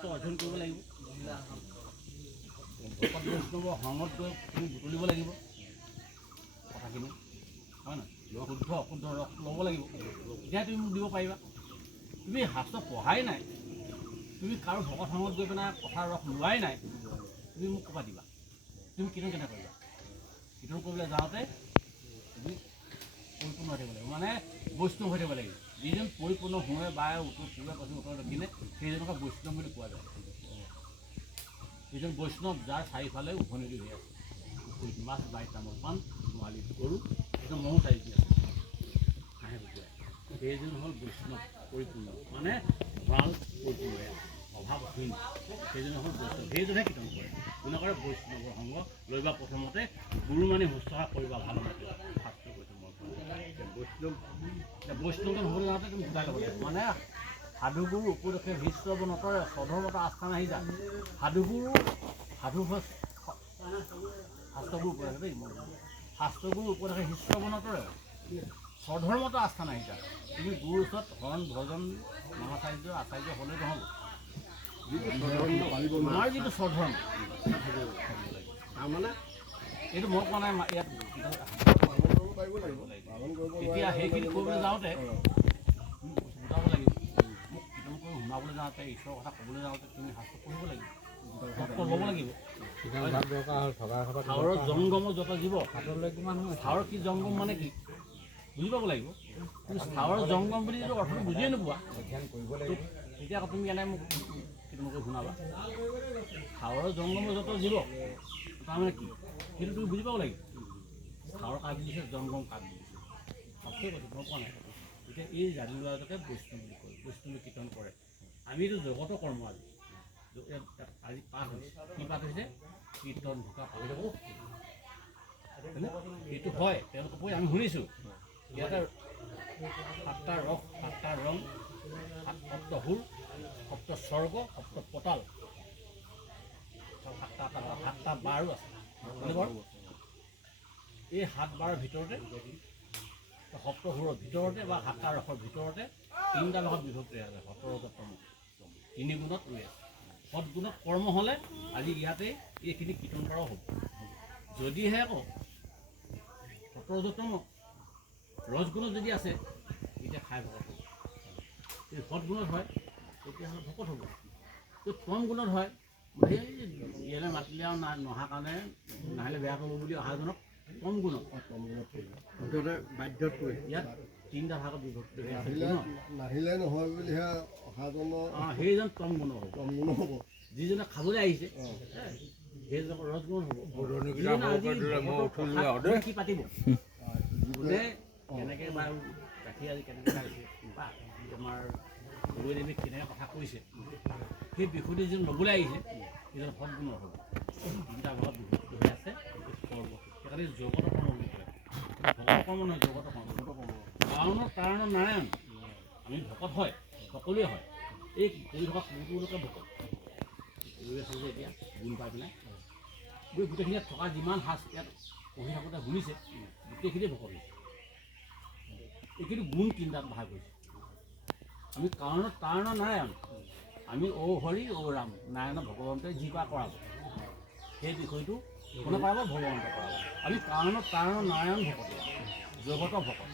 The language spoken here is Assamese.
শাস্ত্ৰ অধ্যয়ন কৰিব লাগিব। ভকত বৈষ্ণৱৰ সংগত গৈ তুমি বুটলিব লাগিব কথাখিনি, হয় নহয়? শুদ্ধ অশুদ্ধ ৰস ল'ব লাগিব, তেতিয়াহে তুমি মোক দিব পাৰিবা। তুমি শাস্ত্ৰ পঢ়াই নাই, তুমি কাৰো ভকত সংগত গৈ পেলাই কথাৰ ৰস লোৱাই নাই, তুমি মোক ক'ৰপৰা দিবা? তুমি কীৰ্তন কেনেকৈ কৰিবা? কীৰ্তন কৰিবলৈ যাওঁতে তুমি পৰিপূৰ্ণ হৈ থাকিব লাগিব, মানে বৈষ্ণৱ হৈ থাকিব লাগিব। যিজন পৰিপূৰ্ণ হোৱে বায়ে উত্তৰ পূৰ্বে পশ্চিম উত্তৰ দক্ষিণে সেইজনকে বৈষ্ণৱ বুলি কোৱা যায়। যিজন বৈষ্ণৱ যাৰ চাৰিওফালে উভনদী হৈ আছে, পুখুৰীত মাছ, বাৰীত তামোল পাণ, গোহালিত গৰু, এজন মহো চাৰিফালে আছে, হাঁহে কুকুৰাই, সেইজন হ'ল বৈষ্ণৱ পৰিপূৰ্ণ, মানে ভঁৰাল পৰিপূৰ্ণ হৈ আছে, অভাৱহীন, সেইজনে হ'ল বৈষ্ণৱ। সেইজনে কীৰ্তন কৰে। কোনে কৰে? বৈষ্ণৱৰ সংগ লৈবা প্ৰথমতে, গুৰু মানি শুশ্ৰূষা কৰিবা ভালমতে। শাস্ত্ৰ কৈছোঁ মই বৈষ্ণৱজন হ'বলৈ যাওঁতে তুমি গোটাই ল'ব লাগিব, মানে সাধুগুৰু উপদেশে ভীষ্ম নতৰে সধৰ্মত আস্থা নাহি যা। সাধুগুৰু শাস্ত্ৰগুৰু উপদেশে দেই, মই শাস্ত্ৰগুৰু উপদেশে ভীষ্ম নতৰে স্বধৰ্মত আস্থা নাহি যা। তুমি গুৰুৰ ওচৰত হৰণ ভজন মহাচাৰ্য আচাৰ্য হ'লেই নহ'ব। তোমাৰ যিটো স্বধৰ্ম তাৰমানে এইটো মই কোৱা নাই ইয়াত, এতিয়া সেইখিনি কৰিবলৈ যাওঁতে বুজাব লাগিব। মোক কীৰ্তন কৰি শুনাবলৈ যাওঁতে, ঈশ্বৰৰ কথা ক'বলৈ যাওঁতে তুমি শাস্ত্ৰ পঢ়িব লাগিব, ল'ব লাগিব। সাৱৰৰ জংগম যত জীৱ, সাৱৰ কি জংগম মানে কি বুজি পাব লাগিব। তুমি সাৱৰ জংগম বুলি যদি অৰ্থটো বুজিয়ে নোপোৱা, তেতিয়া আকৌ তুমি কেনেকৈ মোক কীৰ্তন কৰি শুনাবা? সাৱৰৰ জংগম যত জীৱ তাৰমানে কি সেইটো তুমি বুজি পাব লাগিব। সাৱৰ কাক দিছে, জংগম কাক দিছে, সবকে কৈছোঁ, মই কোৱা নাই। এতিয়া এই জানি লোৱাটোকে বৈষ্ণৱ বুলি কয়, বৈষ্ণৱে কীৰ্তন কৰে। আমিতো জগতৰ কৰ্ম আজি আজি পাঠ হৈছে, কি পাঠ হৈছে? কীৰ্তন ঘোষা পাতি যাব, এইটো হয়, তেওঁলোকে কৈ আমি শুনিছোঁ। ইয়াতে 7টা ৰস, 7টা ৰং, 7 সুৰ, 7 স্বৰ্গ, 7 পতাল, 7টা বাৰো আছে। এই 7 বাৰৰ ভিতৰতে 7 সুৰৰ ভিতৰতে বা 7টা ৰসৰ ভিতৰতে 3টা ভাগত বিভক্তি আছে। 17 তিনি গুণত ৰৈ আছে। সৎগুণত কৰ্ম হ'লে আজি ইয়াতে এইখিনি কীৰ্তন কৰাও হ'ব। যদিহে আকৌ 17 ৰজগুণত যদি আছে, এতিয়া খাই ভকত হ'ব। যদি সৎগুণত হয় তেতিয়াহ'লে ভকত হ'ব। যদি কম গুণত হয়, সেই ইয়ালৈ মাতিলে আৰু নহা কাৰণে নাহিলে বেয়া পাব বুলি অহাজনক কম গুণত বাধ্যত কৰি ইয়াত 3টা ভাগত বিভক্তি নাহিলে নহয় বুলিহে অহাজনৰ সেইজন কম গুণ হ'ব। যিজনে খাবলৈ আহিছে সেইজন ৰজগুণ হ'ব। কি পাতিব বোলে কেনেকৈ বাৰু গাখীৰ আজি কেনেকৈ খাইছে বা আমাৰ গগৈ দেৱীক কেনেকৈ কথা কৈছে, সেই বিষয়টো যিজন ল'বলৈ আহিছে সেইজন সৎগুণৰ হ'ব। 3টা ভাগত বিভক্তি হৈ আছে কৰ্ম, সেইকাৰণে জগতৰ কৰ্ম বুলি কয়। ভকতৰ কৰ্ম নহয়, জগতৰ কৰ্ম। কাৰণ কাৰণ নাৰায়ণ, আমি ভকত হয়, সকলোৱে হয়। এই কৰি থকা সকলোকে ভকত ৰৈ আছে যে এতিয়া গুণ পাই পেলাই গৈ গোটেইখিনিত থকা যিমান সাজ ইয়াত পঢ়ি থাকোঁতে শুনিছে, গোটেইখিনিয়ে ভকত হৈছে। এইখিনি গুণ 3টাত ভাগ হৈছে। আমি কাৰণত কাৰণ নাৰায়ণ, আমি ঔ হৰি ঔ ৰাম, নাৰায়ণৰ ভগৱন্তই যি কৰা কৰাব, সেই বিষয়টো কোনে কৰাব? ভগৱন্ত কৰাব। আমি কাৰণত কাৰণ নাৰায়ণ ভকত, জগতৰ ভকত।